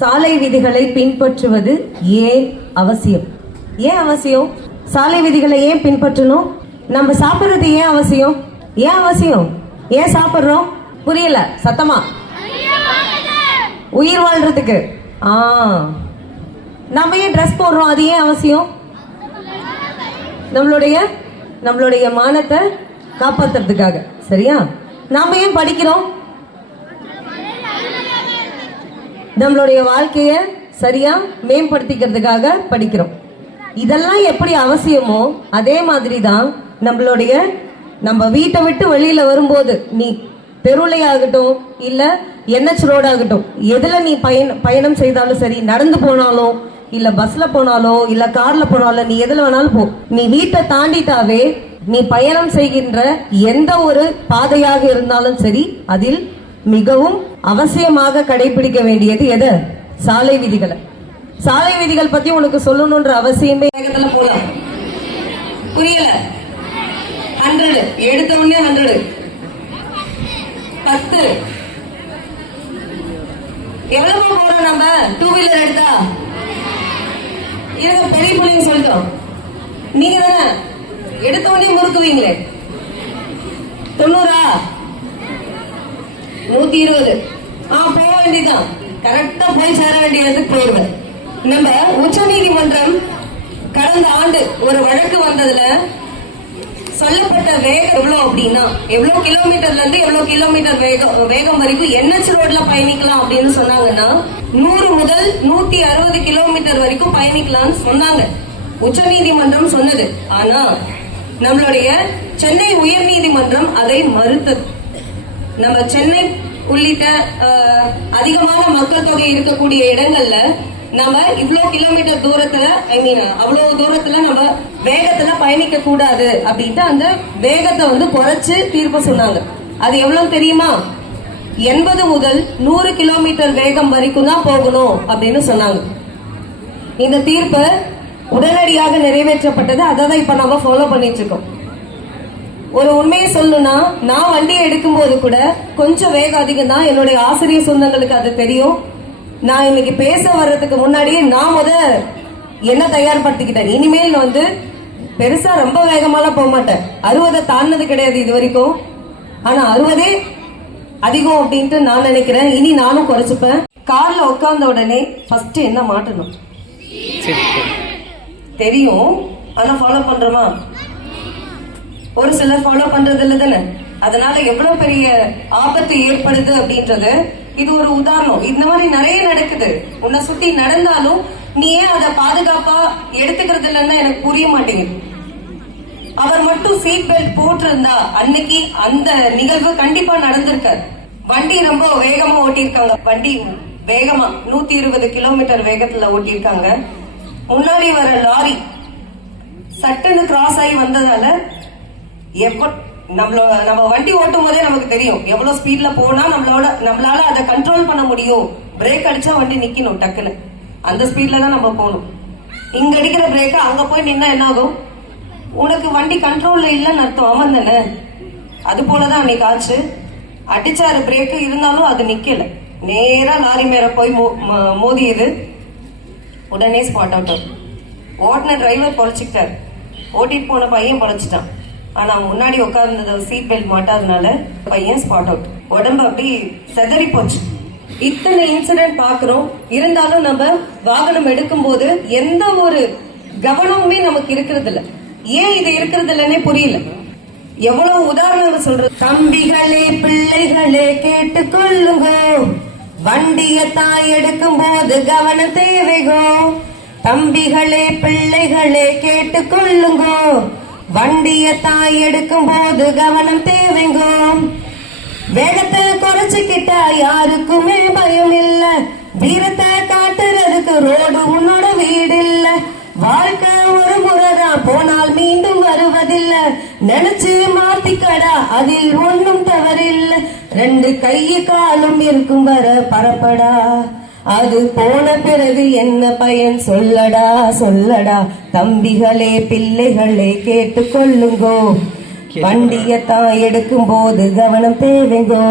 சாலை விதிகளை பின்பற்றுவது ஏன் அவசியம்? ஏன் அவசியம்? சாலை விதிகளை ஏன் பின்பற்றணும்? நம்ம சாப்பிடுறது ஏன் அவசியம்? ஏன் அவசியம்? ஏன் சாப்பிடுறோம்? புரியல, சத்தமா. உயிர் வாழ்றதுக்கு. நம்ம ஏன் ட்ரெஸ் போடுறோம்? அது ஏன் அவசியம்? நம்மளுடைய மானத்தை காப்பாத்துறதுக்காக. சரியா? நாம ஏன் படிக்கிறோம்? நம்மளுடைய வாழ்க்கைய சரியா மேம்படுத்திக்கிறதுக்காக படிக்கிறோம். இதெல்லாம் எப்படி அவசியமோ அதே மாதிரி தான் நம்ம வீட்டை விட்டு வெளியில வரும்போது, நீ தெருளையாகட்டும் இல்ல என்எச் ரோட் ஆகட்டும், எதுல நீ பயணம் செய்தாலும் சரி, நடந்து போனாலும் இல்ல பஸ்ல போனாலோ இல்ல கார்ல போனாலும், நீ எதுல வேணாலும் போ, நீ வீட்டை தாண்டிட்டாவே நீ பயணம் செய்கின்ற எந்த ஒரு பாதையாக இருந்தாலும் சரி, அதில் மிகவும் அவசியமாக கடைபிடிக்க வேண்டியது எது? சாலை விதிகளை. சாலை விதிகள் பத்தி உனக்கு சொல்லணும்ன்ற அவசியமே போலாம். புரியல? 100 எடுத்த உடனே 100 10 எவ்வளவு போறோம் நம்ம? 2 வீலர் எடுத்தா இருங்க, பெரிய பிள்ளைங்க சொல்லிட்டோம். நீங்க தானே எடுத்த உடனே முறுக்குவீங்களே. 90 120 போக வேண்டியதுதான். கரெக்டா போய் சேர வேண்டியதுக்கு போயிடுவேன். நம்ம உச்ச நீதிமன்றம் கடந்த ஆண்டு ஒரு வழக்கு வந்ததுல சொல்லப்பட்ட வேகம் எவ்வளவு அப்படின்னா, எவ்வளவு கிலோமீட்டர்ல இருந்து எவ்வளவு கிலோமீட்டர் வேகம் வரைக்கும் என்எச் ரோட்ல பயணிக்கலாம் அப்படின்னு சொன்னாங்கன்னா 100 முதல் 160 கிலோமீட்டர் வரைக்கும் பயணிக்கலாம்னு சொன்னாங்க. உச்ச நீதிமன்றம் சொன்னது. ஆனா நம்மளுடைய சென்னை உயர் நீதிமன்றம் அதை மறுத்தது. நம்ம சென்னை உள்ளிட்ட அதிகமான மக்கள் தொகை இருக்கக்கூடிய இடங்கள்ல நம்ம இவ்வளவு கிலோமீட்டர் தூரத்துல, அவ்வளவு தூரத்துல நம்ம வேகத்துல பயணிக்க கூடாது அப்படின்ட்டு அந்த வேகத்தை குறைச்சு தீர்ப்பு சொன்னாங்க. அது எவ்வளவு தெரியுமா? 80 முதல் 100 கிலோமீட்டர் வேகம் வரைக்கும் தான் போகணும் அப்படின்னு சொன்னாங்க. இந்த தீர்ப்பு உடனடியாக நிறைவேற்றப்பட்டது. அதை தான் இப்ப நம்ம ஃபாலோ பண்ணிட்டு இருக்கோம். ஒரு உண்மையை சொல்லணும்னா, நான் வண்டியை எடுக்கும் போது கூட கொஞ்சம் வேகம் அதிகம் தான். என்னுடைய ஆசிரியர் சொந்தங்களுக்கு அது தெரியும். நான் இன்னைக்கு பேச வர்றதுக்கு முன்னாடியே நான் என்ன தயார்படுத்திக்கிட்டேன். இனிமேல் பெருசா ரொம்ப வேகமாலாம் போக மாட்டேன். 60 தாண்டினது கிடையாது இது வரைக்கும். ஆனா 60 அதிகம் அப்படின்ட்டு நான் நினைக்கிறேன். இனி நானும் குறைச்சுப்பேன். கார்ல உட்கார்ந்த உடனே ஃபர்ஸ்ட் என்ன மாட்டணும் தெரியும். ஆனா ஃபாலோ பண்றோமா? ஒரு சிலர் ஃபாலோ பண்றது இல்ல தானே. அதனால எவ்வளவு பெரிய ஆபத்து ஏற்படுது அப்படின்றது இது ஒரு உதாரணம். இந்த மாதிரி நிறைய நடக்குது. உன்னை சுத்தி நடந்தாலும் நீ ஏன் அதை பாதுகாப்பா எடுத்துக்கிறது இல்லைன்னு எனக்கு புரிய மாட்டேங்குது. அவர் மட்டும் சீட் பெல்ட் போட்டிருந்தா அன்னைக்கு அந்த நிகழ்வு கண்டிப்பா நடந்திருக்காரு. வண்டி ரொம்ப வேகமா ஓட்டியிருக்காங்க. வண்டி வேகமா 120 கிலோமீட்டர் வேகத்துல ஓட்டியிருக்காங்க. முன்னாடி வர லாரி சட்டுன்னு கிராஸ் ஆகி வந்ததால நம்ம வண்டி ஓட்டும் போதே நமக்கு தெரியும் எவ்வளவு ஸ்பீட்ல போனா நம்மளால அதை கண்ட்ரோல் பண்ண முடியும். பிரேக் அடிச்சா வண்டி நிக்கணும் டக்குன்னு. அந்த ஸ்பீட்ல தான் நம்ம போகணும். இங்க அடிக்கிற பிரேக்க அங்க போய் நின்னா என்ன ஆகும்? உனக்கு வண்டி கண்ட்ரோல்ல இல்லைன்னு அர்த்தம். அவன் தானே. அது போலதான் அன்னைக்கு ஆச்சு. அடிச்சாரு பிரேக், இருந்தாலும் அது நிக்கல. நேரா லாரி மேல போய் மோதியது. உடனே ஸ்பாட் அவுட். ஓட்டின டிரைவர் பொழைச்சிக்கிட்டாரு. ஓட்டிட்டு போன பையன் பொழைச்சிட்டான். ஆனா முன்னாடி உட்கார்ந்தது சீட் பெல்ட் மாட்டாதனால பையன் ஸ்பாட் அவுட். உடம்பு அப்படி செதறி போச்சு. இத்தனை இன்சிடென்ட் பாக்குறோம். இருந்தாலும் நம்ம வாகனம் எடுக்கும் போது எந்த ஒரு கவனமுமே நமக்கு இருக்கிறது இல்ல. ஏன் இது இருக்கிறது இல்லன்னே புரியல. எவ்வளவு உதாரணம் சொல்றது. தம்பிகளே பிள்ளைகளே கேட்டுக்கொள்ளுங்க, வண்டிய தாய் எடுக்கும் போது கவனம் தேவைகோ. தம்பிகளே பிள்ளைகளே கேட்டுக்கொள்ளுங்க, வண்டிய தாய் எடுக்கும் போது கவனம் தேவைங்கோ. வேகத்தை குறைச்சுக்கிட்டா யாருக்குமே பயம் இல்ல. வீரத்தை காட்டுறதுக்கு ரோடு உன்னோட வீடு இல்ல. வாழ்க்கை ஒரு முறைதான், போனால் மீண்டும் வருவதில்லை. நினைச்சு மாத்திக்கடா, அதில் ஒன்னும் தவறில்லை. 2 கை காலும் இருக்கும் வர பரப்படா, அது போன பிறகு என்ன பயன் சொல்லடா சொல்லடா. தம்பிகளே பிள்ளைகளே கேட்டுக்கொள்ளுங்கோ, வண்டியத்தான் எடுக்கும் போது கவனம் தேவைங்கோ.